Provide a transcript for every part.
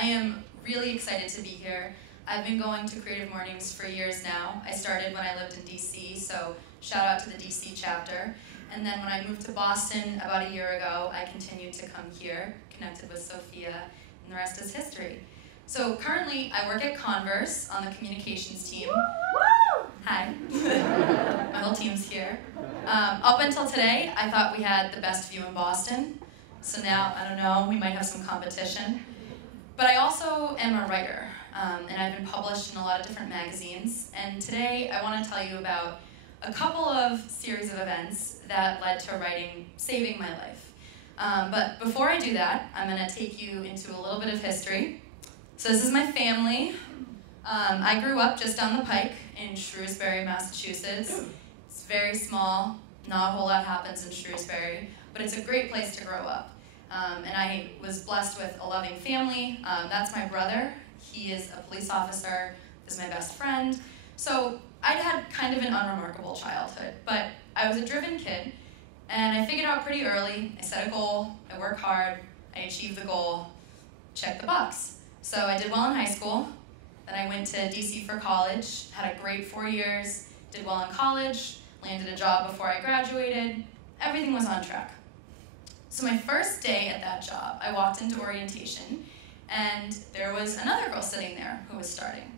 I am really excited to be here. I've been going to Creative Mornings for years now. I started when I lived in DC, so shout out to the DC chapter. And then when I moved to Boston about a year ago, I continued to come here, connected with Sophia, and the rest is history. So currently, I work at Converse on the communications team. Woo! Hi. My whole team's here. Up until today, I thought we had the best view in Boston. So now, I don't know, we might have some competition. But I also am a writer, and I've been published in a lot of different magazines. And today, I want to tell you about a couple of series of events that led to writing saving my life. But before I do that, I'm going to take you into a little bit of history. So this is my family. I grew up just down the pike in Shrewsbury, Massachusetts. It's very small. Not a whole lot happens in Shrewsbury, but it's a great place to grow up. And I was blessed with a loving family. That's my brother. He is a police officer, is my best friend. So I'd had kind of an unremarkable childhood, but I was a driven kid, and I figured out pretty early. I set a goal, I work hard, I achieved the goal, check the box. So I did well in high school, then I went to DC for college, had a great 4 years, did well in college, landed a job before I graduated. Everything was on track. So my first day at that job, I walked into orientation, and there was another girl sitting there who was starting.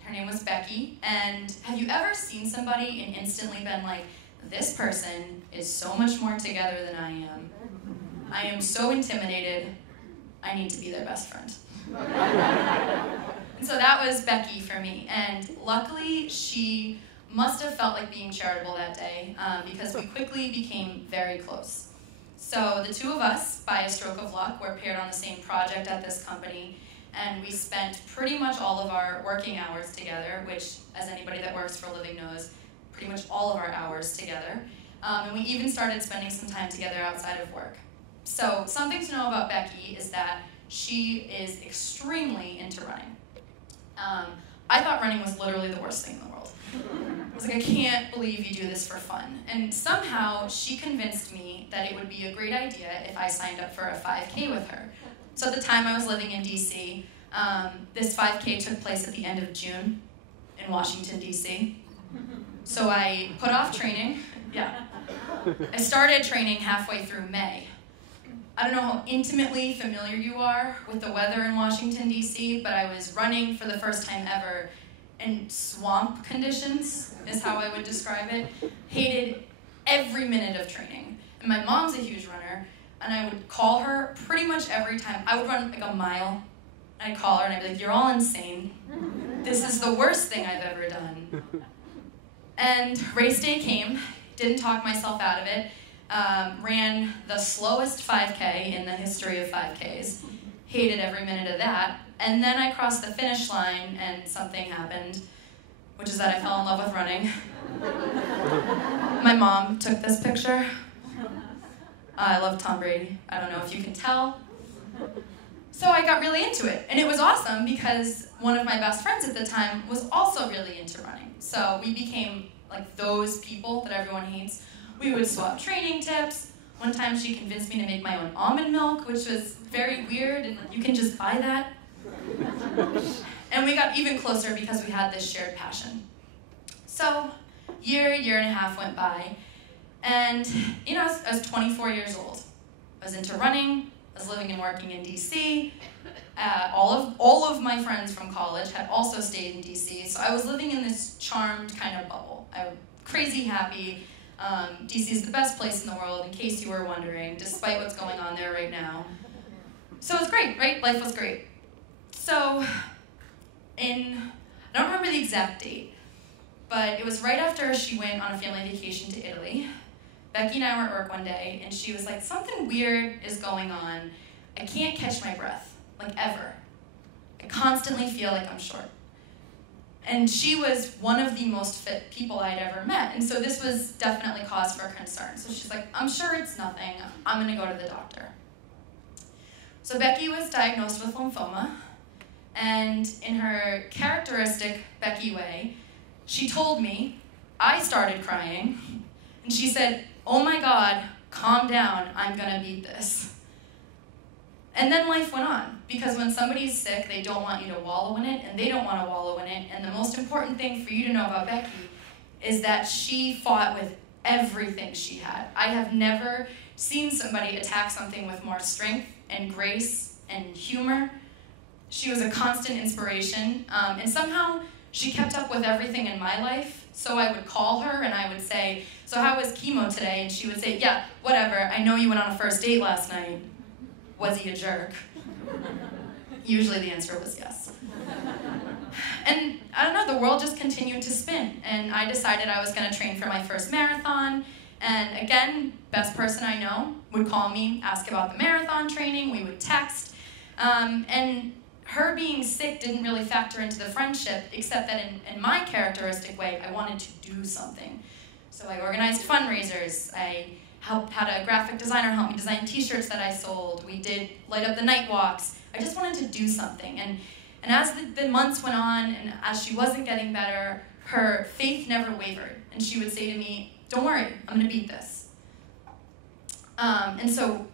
Her name was Becky, and have you ever seen somebody and instantly been like, this person is so much more together than I am. I am so intimidated, I need to be their best friend. And so that was Becky for me, and luckily she must have felt like being charitable that day because we quickly became very close. So the two of us, by a stroke of luck, were paired on the same project at this company, and we spent pretty much all of our working hours together, which, as anybody that works for a living knows, pretty much all of our hours together. And we even started spending some time together outside of work. So something to know about Becky is that she is extremely into running. I thought running was literally the worst thing in the world. I was like, I can't believe you do this for fun. And somehow she convinced me that it would be a great idea if I signed up for a 5K with her. So at the time I was living in DC, this 5K took place at the end of June in Washington, DC. So I put off training. Yeah. I started training halfway through May. I don't know how intimately familiar you are with the weather in Washington, DC, but I was running for the first time ever in swamp conditions, is how I would describe it. Hated every minute of training. And my mom's a huge runner, and I would call her pretty much every time. I would run like a mile, and I'd call her, and I'd be like, you're all insane. This is the worst thing I've ever done. And race day came, didn't talk myself out of it, ran the slowest 5K in the history of 5Ks, hated every minute of that, and then I crossed the finish line and something happened, which is that I fell in love with running. My mom took this picture. I love Tom Brady. I don't know if you can tell. So I got really into it, and it was awesome because one of my best friends at the time was also really into running. So we became like those people that everyone hates. We would swap training tips. One time she convinced me to make my own almond milk, which was very weird, and you can just buy that. And we got even closer because we had this shared passion. So year and a half went by, and I was 24 years old. I was into running, I was living and working in DC. All of my friends from college had also stayed in DC, so I was living in this charmed kind of bubble. I was crazy happy. DC is the best place in the world, in case you were wondering, despite what's going on there right now. So it was great, right? Life was great. So I don't remember the exact date, but it was right after she went on a family vacation to Italy. Becky and I were at work one day, and she was like, something weird is going on. I can't catch my breath, like ever. I constantly feel like I'm short. And she was one of the most fit people I'd ever met, and so this was definitely cause for concern. So she's like, I'm sure it's nothing. I'm going to go to the doctor. So Becky was diagnosed with lymphoma, and in her characteristic Becky way, she told me, I started crying, and she said, oh my God, calm down, I'm going to beat this. And then life went on, because when somebody's sick, they don't want you to wallow in it, and they don't want to wallow in it. And the most important thing for you to know about Becky is that she fought with everything she had. I have never seen somebody attack something with more strength and grace and humor. She was a constant inspiration, and somehow she kept up with everything in my life. So I would call her and I would say, "So how was chemo today?" And she would say, "Yeah, whatever. I know you went on a first date last night. Was he a jerk?" Usually the answer was yes. And I don't know, the world just continued to spin. And I decided I was going to train for my first marathon. And again, best person I know would call me, ask about the marathon training. We would text. And her being sick didn't really factor into the friendship, except that in my characteristic way, I wanted to do something. So I organized fundraisers. I had a graphic designer help me design t-shirts that I sold. We did light up the night walks. I just wanted to do something. And as the months went on, and as she wasn't getting better, her faith never wavered. And she would say to me, "Don't worry, I'm going to beat this." And so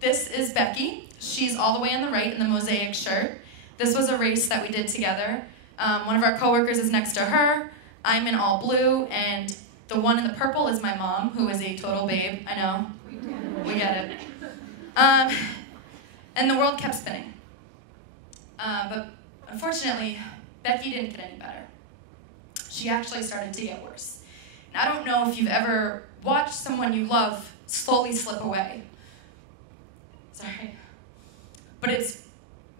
this is Becky. She's all the way on the right in the mosaic shirt. This was a race that we did together. One of our coworkers is next to her. I'm in all blue, and the one in the purple is my mom, who is a total babe. I know. We get it. And the world kept spinning. But unfortunately, Becky didn't get any better. She actually started to get worse. And I don't know if you've ever watched someone you love slowly slip away. Sorry. But it's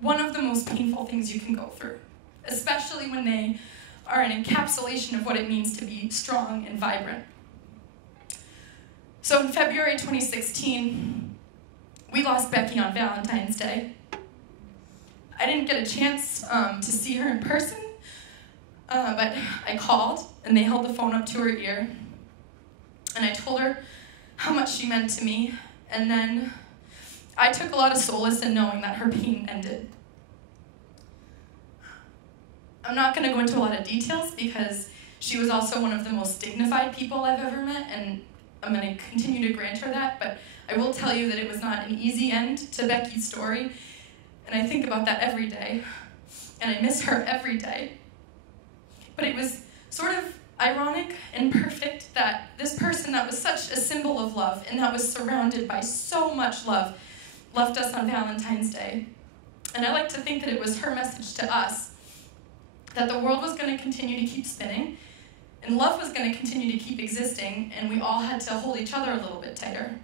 one of the most painful things you can go through, especially when they are an encapsulation of what it means to be strong and vibrant. So in February 2016, we lost Becky on Valentine's Day. I didn't get a chance to see her in person, but I called, and they held the phone up to her ear, and I told her how much she meant to me, and then I took a lot of solace in knowing that her pain ended. I'm not going to go into a lot of details because she was also one of the most dignified people I've ever met, and I'm going to continue to grant her that, but I will tell you that it was not an easy end to Becky's story, and I think about that every day, and I miss her every day. But it was sort of ironic and perfect that this person that was such a symbol of love and that was surrounded by so much love left us on Valentine's Day. And I like to think that it was her message to us that the world was going to continue to keep spinning, and love was going to continue to keep existing, and we all had to hold each other a little bit tighter.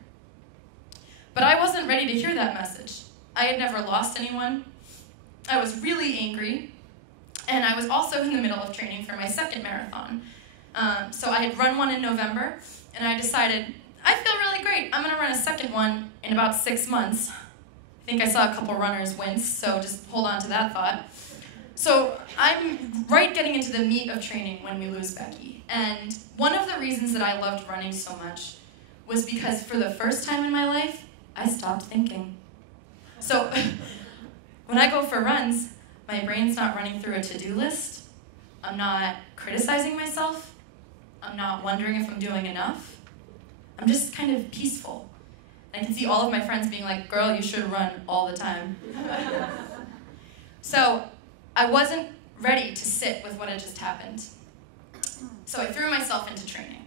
But I wasn't ready to hear that message. I had never lost anyone. I was really angry, and I was also in the middle of training for my second marathon. So I had run one in November, and I decided, I feel really great. I'm going to run a second one in about 6 months. I think I saw a couple runners wince, so just hold on to that thought. So I'm right getting into the meat of training when we lose Becky. And one of the reasons that I loved running so much was because for the first time in my life, I stopped thinking. So when I go for runs, my brain's not running through a to-do list. I'm not criticizing myself. I'm not wondering if I'm doing enough. I'm just kind of peaceful. I can see all of my friends being like, "Girl, you should run all the time." So I wasn't ready to sit with what had just happened. So I threw myself into training.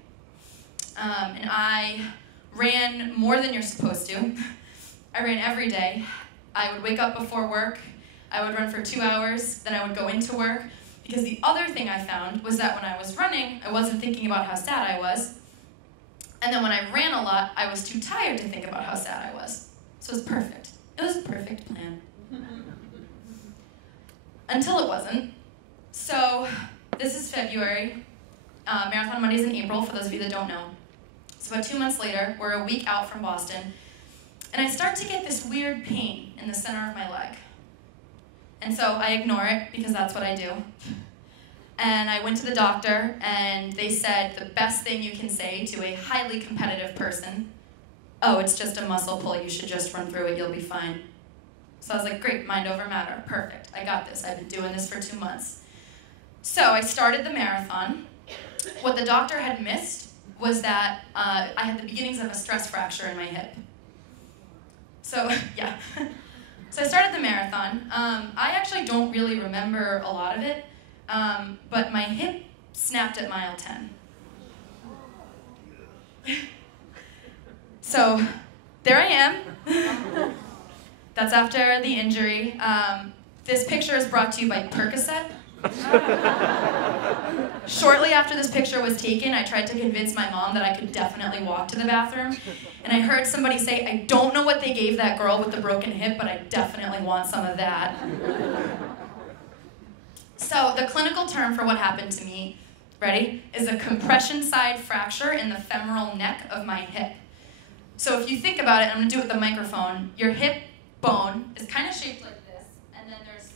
And I ran more than you're supposed to. I ran every day. I would wake up before work. I would run for 2 hours. Then I would go into work. Because the other thing I found was that when I was running, I wasn't thinking about how sad I was. And then when I ran a lot, I was too tired to think about how sad I was. So it was perfect. It was a perfect plan. Until it wasn't. So this is February. Marathon Monday's in April, for those of you that don't know. So about 2 months later, we're a week out from Boston, and I start to get this weird pain in the center of my leg. And so I ignore it, because that's what I do. And I went to the doctor, and they said the best thing you can say to a highly competitive person, "Oh, it's just a muscle pull, you should just run through it, you'll be fine." So I was like, great, mind over matter, perfect, I got this, I've been doing this for 2 months. So I started the marathon. What the doctor had missed was that I had the beginnings of a stress fracture in my hip. So, yeah. So I started the marathon. I actually don't really remember a lot of it, but my hip snapped at mile 10. So there I am. That's after the injury. This picture is brought to you by Percocet. Shortly after this picture was taken, I tried to convince my mom that I could definitely walk to the bathroom. And I heard somebody say, I don't know what they gave that girl with the broken hip, but I definitely want some of that. So the clinical term for what happened to me, ready, is a compression side fracture in the femoral neck of my hip. So if you think about it, I'm going to do it with the microphone, your hip bone is kind of shaped like this, and then there's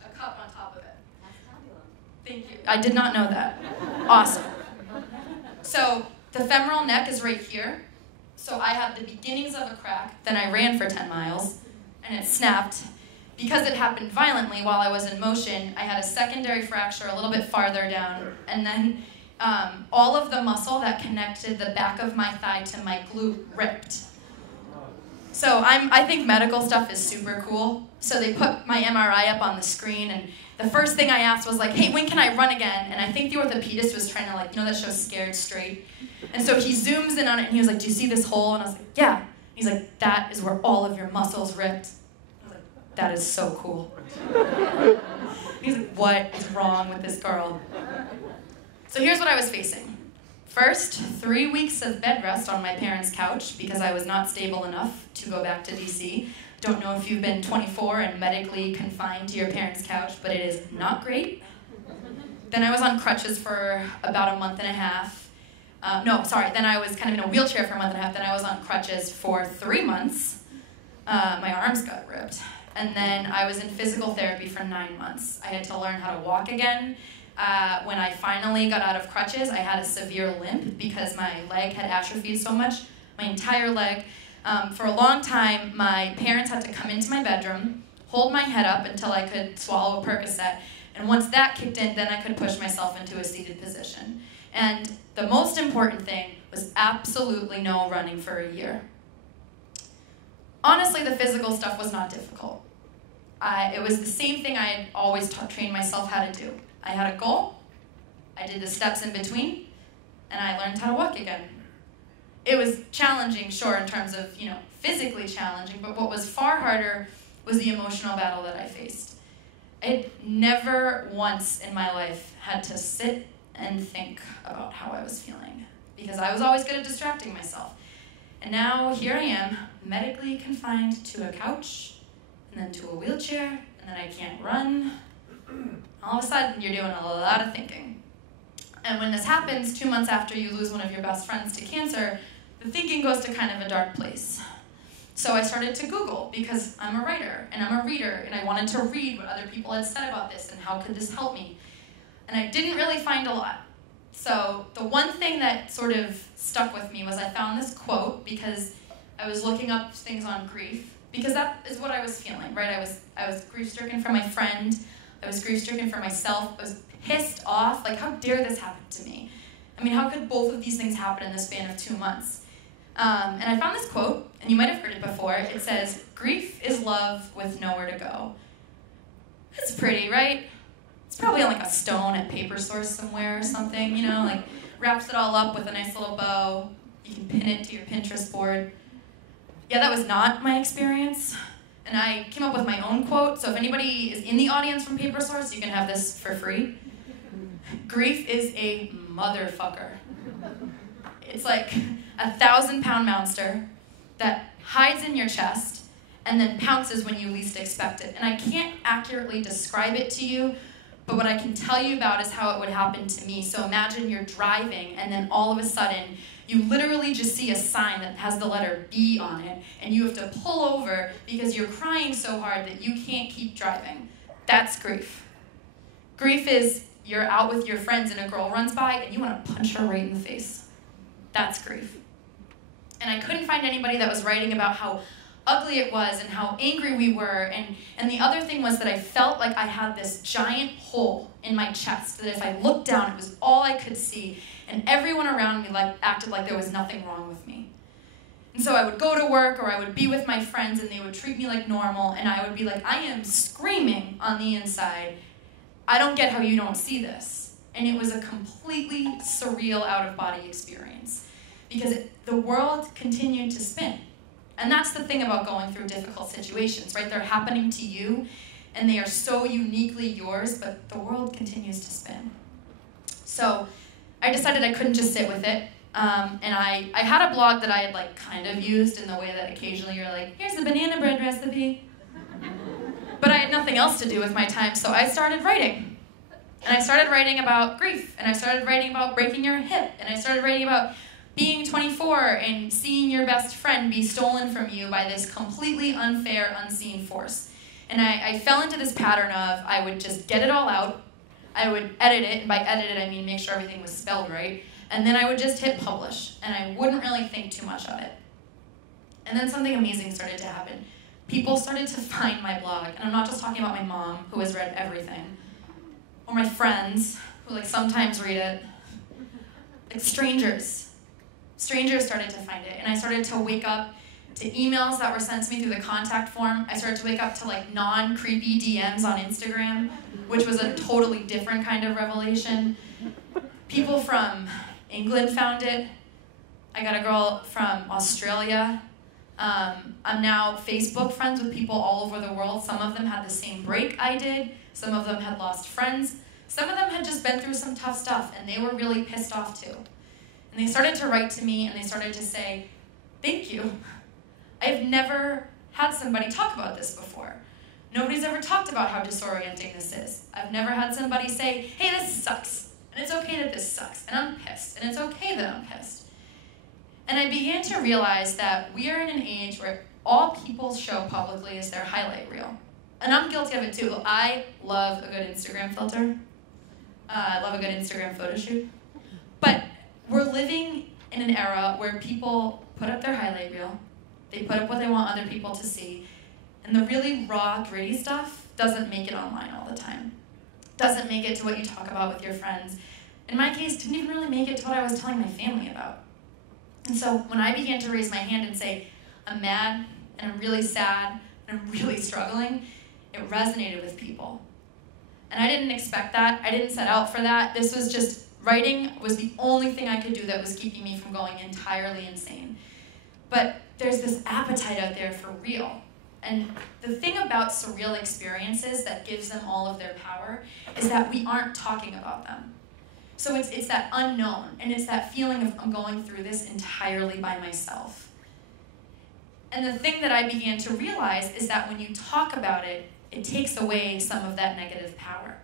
a cup on top of it. That's fabulous. Thank you. I did not know that. Awesome. So the femoral neck is right here. So I have the beginnings of a crack. Then I ran for 10 miles, and it snapped. Because it happened violently while I was in motion, I had a secondary fracture a little bit farther down, and then all of the muscle that connected the back of my thigh to my glute ripped. So I think medical stuff is super cool. So they put my MRI up on the screen, and the first thing I asked was like, hey, when can I run again? And I think the orthopedist was trying to, like, you know that show Scared Straight? And so he zooms in on it, and he was like, do you see this hole? And I was like, yeah. He's like, that is where all of your muscles ripped. I was like, that is so cool. He's like, what is wrong with this girl? So here's what I was facing. First, 3 weeks of bed rest on my parents' couch because I was not stable enough to go back to DC. Don't know if you've been 24 and medically confined to your parents' couch, but it is not great. Then I was on crutches for about a month and a half. Then I was kind of in a wheelchair for a month and a half. Then I was on crutches for 3 months. My arms got ripped. And then I was in physical therapy for 9 months. I had to learn how to walk again. When I finally got out of crutches, I had a severe limp because my leg had atrophied so much, my entire leg. For a long time, my parents had to come into my bedroom, hold my head up until I could swallow a Percocet, and once that kicked in, then I could push myself into a seated position. And the most important thing was absolutely no running for a year. Honestly, the physical stuff was not difficult. It was the same thing I had always trained myself how to do. I had a goal, I did the steps in between, and I learned how to walk again. It was challenging, sure, in terms of, physically challenging, but what was far harder was the emotional battle that I faced. I had never once in my life had to sit and think about how I was feeling, because I was always good at distracting myself. And now here I am, medically confined to a couch, and then to a wheelchair, and then I can't run. All of a sudden, you're doing a lot of thinking. And when this happens, 2 months after you lose one of your best friends to cancer, the thinking goes to kind of a dark place. So I started to Google, because I'm a writer, and I'm a reader, and I wanted to read what other people had said about this, and how could this help me. And I didn't really find a lot. So the one thing that sort of stuck with me was I found this quote, because I was looking up things on grief, because that is what I was feeling, right? I was grief-stricken for my friend, I was grief-stricken for myself. I was pissed off. Like, how dare this happen to me? I mean, how could both of these things happen in the span of 2 months? And I found this quote, and you might have heard it before. It says, grief is love with nowhere to go. That's pretty, right? It's probably on like a stone at Paper Source somewhere or something, like wraps it all up with a nice little bow. You can pin it to your Pinterest board. Yeah, that was not my experience. And I came up with my own quote, so if anybody is in the audience from Paper Source, you can have this for free. Grief is a motherfucker. It's like a 1,000-pound monster that hides in your chest and then pounces when you least expect it. And I can't accurately describe it to you, but what I can tell you about is how it would happen to me. So imagine you're driving, and then all of a sudden, you literally just see a sign that has the letter B on it, and you have to pull over because you're crying so hard that you can't keep driving. That's grief. Grief is you're out with your friends and a girl runs by and you want to punch her right in the face. That's grief. And I couldn't find anybody that was writing about how ugly it was and how angry we were. And the other thing was that I felt like I had this giant hole in my chest, that if I looked down, it was all I could see. And everyone around me acted like there was nothing wrong with me. And so I would go to work or I would be with my friends and they would treat me like normal and I would be like, I am screaming on the inside. I don't get how you don't see this. And it was a completely surreal out-of-body experience because the world continued to spin. And that's the thing about going through difficult situations, right? They're happening to you and they are so uniquely yours, but the world continues to spin. So I decided I couldn't just sit with it. And I had a blog that I had like kind of used in the way that occasionally you're like, here's the banana bread recipe. But I had nothing else to do with my time, so I started writing. And I started writing about grief, and I started writing about breaking your hip, and I started writing about being 24 and seeing your best friend be stolen from you by this completely unfair, unseen force. And I fell into this pattern of I would just get it all out, I would edit it, and by edit it I mean make sure everything was spelled right, and then I would just hit publish, and I wouldn't really think too much of it. And then something amazing started to happen. People started to find my blog, and I'm not just talking about my mom, who has read everything, or my friends, who like sometimes read it, like strangers. Strangers started to find it, and I started to wake up to emails that were sent to me through the contact form. I started to wake up to like non-creepy DMs on Instagram, which was a totally different kind of revelation. People from England found it. I got a girl from Australia. I'm now Facebook friends with people all over the world. Some of them had the same break I did. Some of them had lost friends. Some of them had just been through some tough stuff, and they were really pissed off too. And they started to write to me, and they started to say, thank you. I've never had somebody talk about this before. Nobody's ever talked about how disorienting this is. I've never had somebody say, hey, this sucks. And it's okay that this sucks. And I'm pissed. And it's okay that I'm pissed. And I began to realize that we are in an age where all people show publicly is their highlight reel. And I'm guilty of it too. I love a good Instagram filter. I love a good Instagram photo shoot. But we're living in an era where people put up their highlight reel. They put up what they want other people to see. And the really raw, gritty stuff doesn't make it online all the time. Doesn't make it to what you talk about with your friends. In my case, didn't even really make it to what I was telling my family about. And so when I began to raise my hand and say, I'm mad, and I'm really sad, and I'm really struggling, it resonated with people. And I didn't expect that. I didn't set out for that. This was just, writing was the only thing I could do that was keeping me from going entirely insane. But there's this appetite out there for real. And the thing about surreal experiences that gives them all of their power is that we aren't talking about them. So it's that unknown, and it's that feeling of I'm going through this entirely by myself. And the thing that I began to realize is that when you talk about it, it takes away some of that negative power.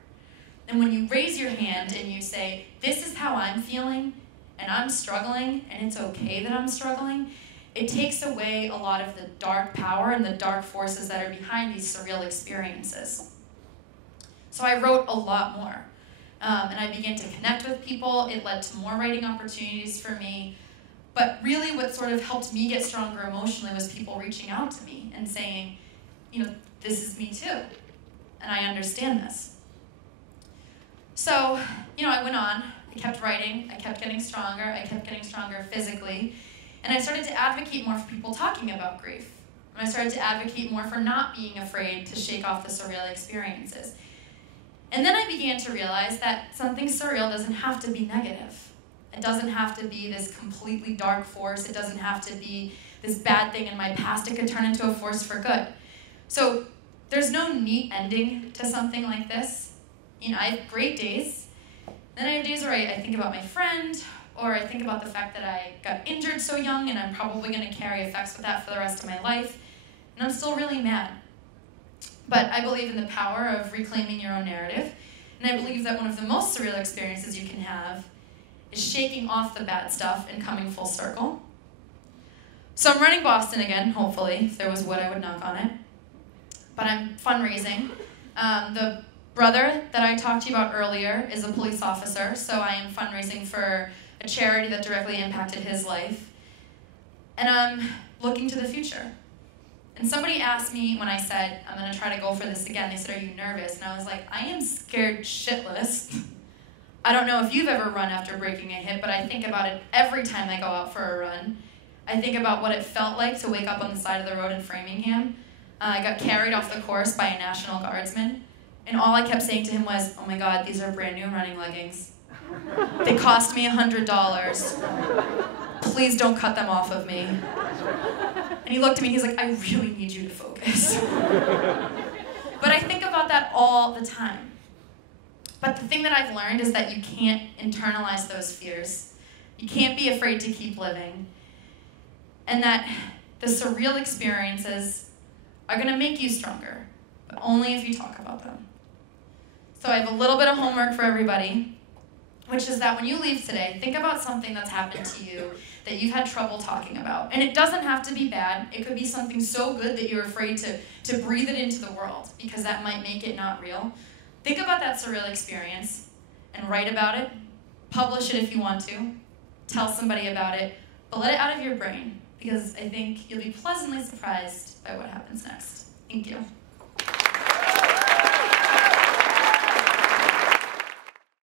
And when you raise your hand and you say, this is how I'm feeling, and I'm struggling, and it's okay that I'm struggling, it takes away a lot of the dark power and the dark forces that are behind these surreal experiences. So I wrote a lot more. And I began to connect with people. It led to more writing opportunities for me. But really what sort of helped me get stronger emotionally was people reaching out to me and saying, this is me too. And I understand this. So, I went on. I kept writing. I kept getting stronger. I kept getting stronger physically. And I started to advocate more for people talking about grief. And I started to advocate more for not being afraid to shake off the surreal experiences. And then I began to realize that something surreal doesn't have to be negative. It doesn't have to be this completely dark force. It doesn't have to be this bad thing in my past. It could turn into a force for good. So there's no neat ending to something like this. I have great days. Then I have days where I think about my friend, or I think about the fact that I got injured so young and I'm probably going to carry effects with that for the rest of my life. And I'm still really mad. But I believe in the power of reclaiming your own narrative. And I believe that one of the most surreal experiences you can have is shaking off the bad stuff and coming full circle. So I'm running Boston again, hopefully. If there was wood, I would knock on it. But I'm fundraising. The brother that I talked to you about earlier is a police officer, so I am fundraising for a charity that directly impacted his life. And I'm looking to the future. And somebody asked me when I said, I'm going to try to go for this again, they said, are you nervous? And I was like, I am scared shitless. I don't know if you've ever run after breaking a hip, but I think about it every time I go out for a run. I think about what it felt like to wake up on the side of the road in Framingham. I got carried off the course by a National Guardsman, and all I kept saying to him was, "Oh my God, these are brand new running leggings. They cost me $100. Please don't cut them off of me." And he looked at me and he's like, "I really need you to focus." But I think about that all the time. But the thing that I've learned is that you can't internalize those fears. You can't be afraid to keep living. And that the surreal experiences are going to make you stronger, but only if you talk about them. So I have a little bit of homework for everybody, which is that when you leave today, think about something that's happened to you that you've had trouble talking about. And it doesn't have to be bad. It could be something so good that you're afraid to breathe it into the world, because that might make it not real. Think about that surreal experience and write about it. Publish it if you want to. Tell somebody about it. But let it out of your brain, because I think you'll be pleasantly surprised by what happens next. Thank you.